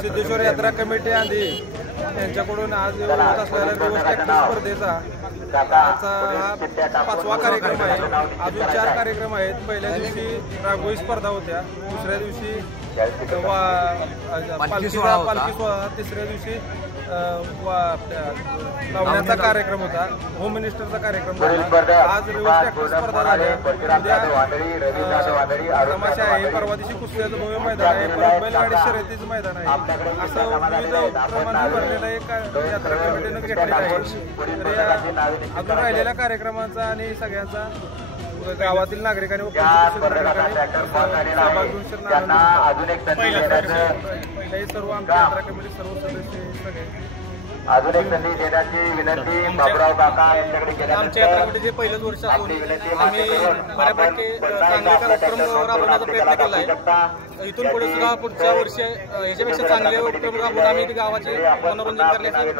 सिद्धेश्वर यात्रा कमिटी आधी यांच्याकडून आज होत असलेल्या रिवर्स ट्रॅक्टर स्पर्धेचा आजचा हा 5वा कार्यक्रम आहे। अजून 4 कार्यक्रम आहेत। पहिल्या दिवशी रांगोळी स्पर्धा होत्या, दुसऱ्या दिवशी पालखी सोहळा, तिसऱ्या दिवशी लावण्याचा कार्यक्रम होता, होम मिनिस्टरचा कार्यक्रम झाला। आज रिवर्स ट्रॅक्टर स्पर्धा झाल्या, उद्या तमाशा आहे, परवा दिवशी कुस्त्याचं भव्य मैदान आहे, बैलगाडी शर्यतीचं मैदान आहे। असं विविध उपक्रमांनी भरलेलं एक यात्रा कमिटीनं घेतलेलं आहे। तर अजून राहिलेल्या कार्यक्रमांचा आणि सगळ्यांचा गावातील नागरिकांनी हे सर्व आमच्या यात्रा कमिटी सर्व सदस्य सगळे अजून एक संधी देण्याची विनंती बाबुराव काका यांच्याकडे केली। आमच्या यात्रा कमिटीचे पहिलेच वर्ष असून आम्ही बऱ्यापैकी चांगले उपक्रम राबवण्याचा प्रयत्न केला आहे। इथून पुढे सुद्धा पुढच्या वर्षी याच्यापेक्षा चांगले उपक्रम राबवून आम्ही गावाचे मनोरंजन करण्याची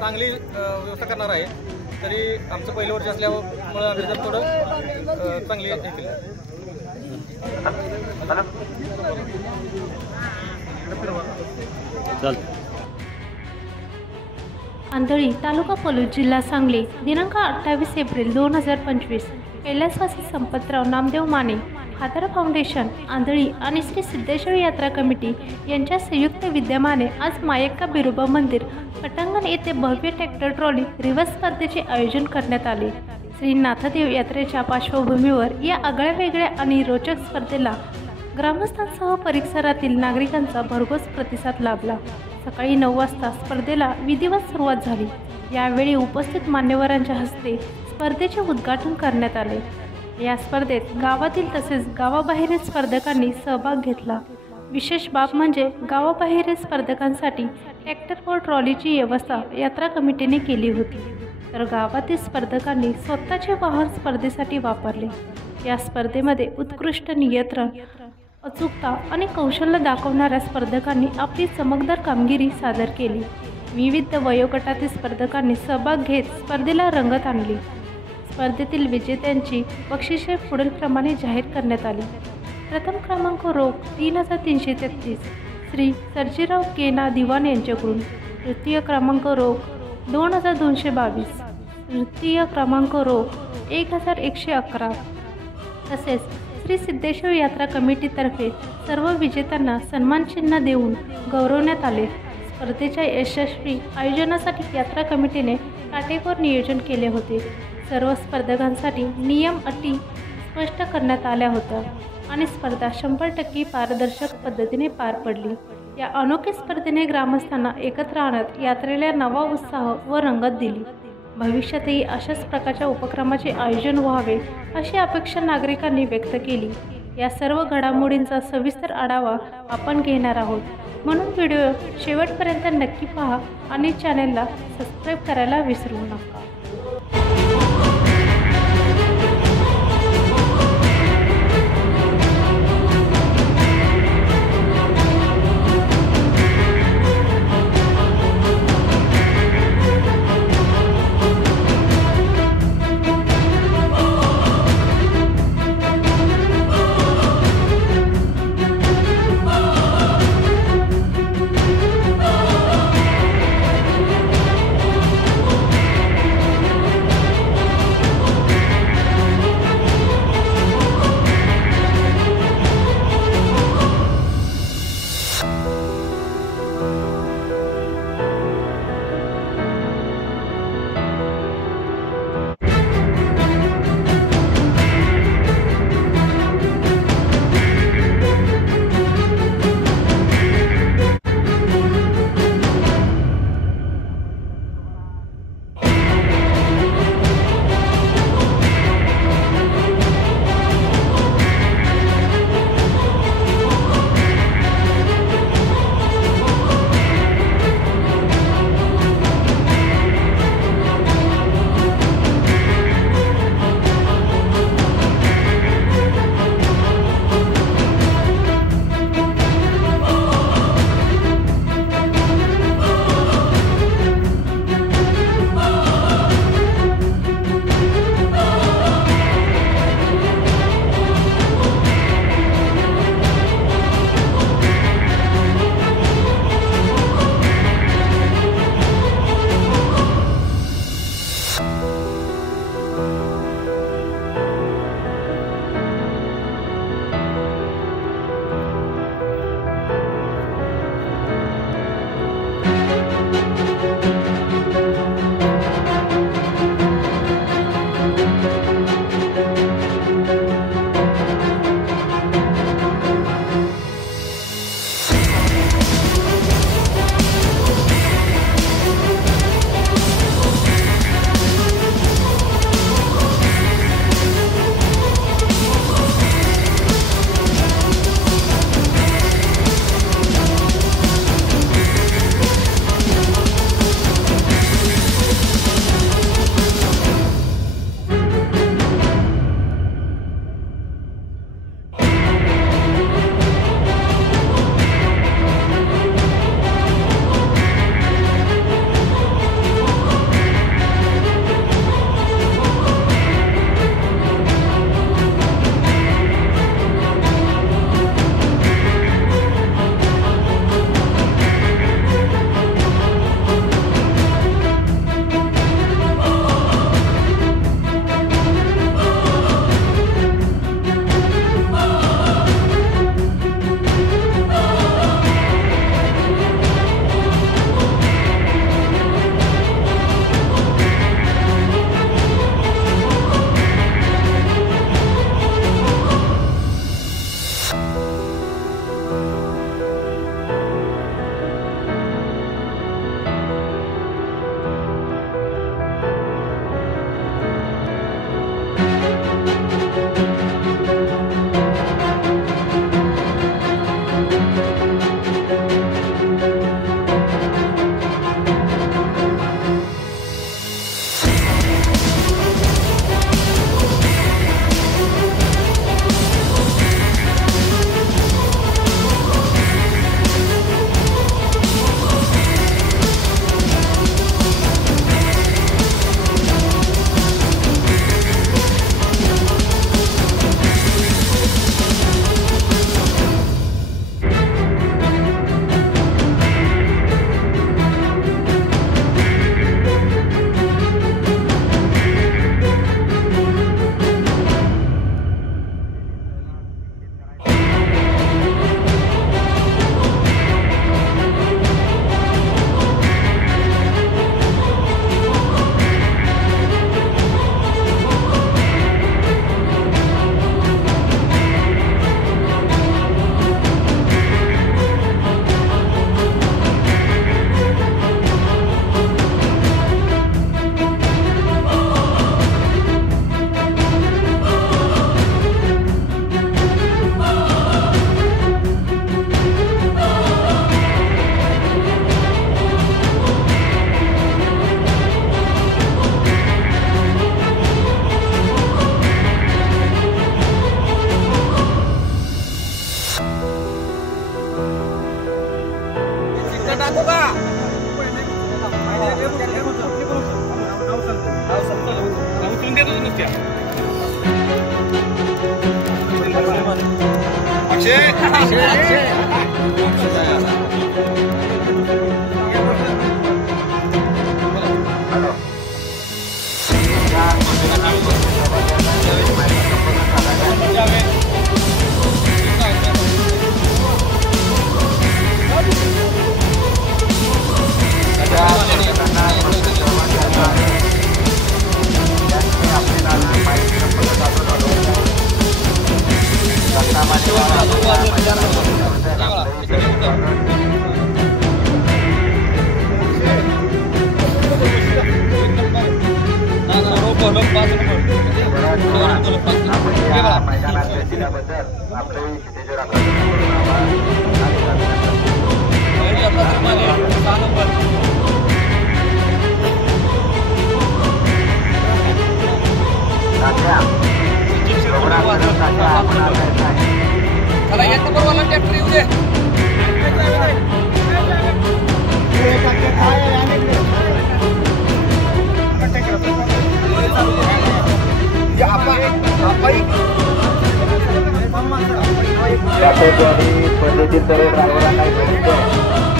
चांगली व्यवस्था करणार आहे। तरी आमचं पहिलं वर्ष असल्यामुळे आम्ही जर थोडं चांगली हे केलं। आंधळी तालुका पलूस जिल्हा सांगली दिनांक 28 एप्रिल 2025 कैलासवासी संपतराव नामदेव माने खातर फाउंडेशन आंधळी आणि श्री सिद्धेश्वर यात्रा कमिटी यांच्या संयुक्त विद्यमाने आज मायक्का बिरोबा मंदिर पटांगण येथे भव्य ट्रॅक्टर ट्रॉली रिवर्स स्पर्धेचे आयोजन करण्यात आले। श्री नाथदेव यात्रेच्या पार्श्वभूमीवर या आगळ्या वेगळ्या आणि रोचक स्पर्धेला ग्रामस्थांसह परिसरातील नागरिकांचा भरघोस प्रतिसाद लाभला। सकाळी 9 वाजता स्पर्धेला विधिवत सुरुवात झाली। यावेळी उपस्थित मान्यवरांच्या हस्ते स्पर्धेचे उद्घाटन करण्यात आले। या स्पर्धेत गावातील तसेच गावाबाहेरील स्पर्धकांनी सहभाग घेतला। विशेष बाब म्हणजे गावाबाहेरील स्पर्धकांसाठी ट्रॅक्टर व ट्रॉलीची व्यवस्था यात्रा कमिटीने केली होती, तर गावातील स्पर्धकांनी स्वतःचे वाहन स्पर्धेसाठी वापरले। या स्पर्धेमध्ये उत्कृष्ट नियंत्रण, अचूकता आणि कौशल्य दाखवणाऱ्या स्पर्धकांनी आपली चमकदार कामगिरी सादर केली। विविध वयोगटातील स्पर्धकांनी सहभाग घेत स्पर्धेला रंगत आणली। स्पर्धेतील विजेत्यांची बक्षिसे पुढीलप्रमाणे जाहीर करण्यात आली। प्रथम क्रमांक रोख 3333 श्री सर्जीराव केना दिवाण यांच्याकडून, तृतीय क्रमांक रोख 2222, तृतीय क्रमांक रोख 1111। तसेच श्री सिद्धेश्वर यात्रा कमिटीतर्फे सर्व विजेत्यांना सन्मानचिन्ह देऊन गौरवण्यात आले। स्पर्धेच्या यशस्वी आयोजनासाठी यात्रा कमिटीने काटेकोर नियोजन केले होते। सर्व स्पर्धकांसाठी नियम अटी स्पष्ट करण्यात आल्या होत्या आणि स्पर्धा 100% पारदर्शक पद्धतीने पार पडली। या अनोख्या स्पर्धेने ग्रामस्थांना एकत्र आणत यात्रेला नवा उत्साह व रंगत दिली। भविष्यातही अशाच प्रकारच्या उपक्रमाचे आयोजन व्हावे अशी अपेक्षा नागरिकांनी व्यक्त केली। या सर्व घडामोडींचा सविस्तर आढावा आपण घेणार आहोत, म्हणून व्हिडिओ शेवटपर्यंत नक्की पहा आणि चॅनलला सबस्क्राईब करायला विसरू नका। पद्धतीत ड्रायव्हरांना भेटतो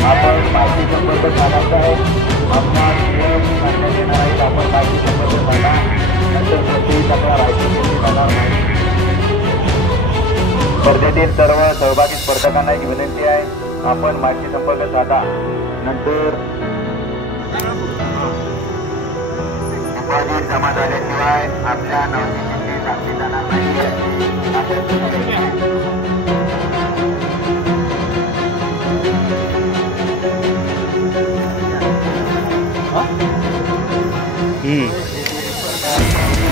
आपण माहिती संपर्क साधायचा आहे. आपणास नियम सांगण्यात येणार आहेत. आपण माहिती संपर्क साधा नंतर कोणतीही तक्रार ऐकून घेतली जाणार नाही. स्पर्धेतील सर्व सहभागी स्पर्धकांना ही विनंती आहे आपण माहिती संपर्क साधा नंतर डिपॉझिट जमा झाल्याशिवाय आपल्या नोंदणीची सांगली जाणार नाही.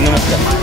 नमस्कार.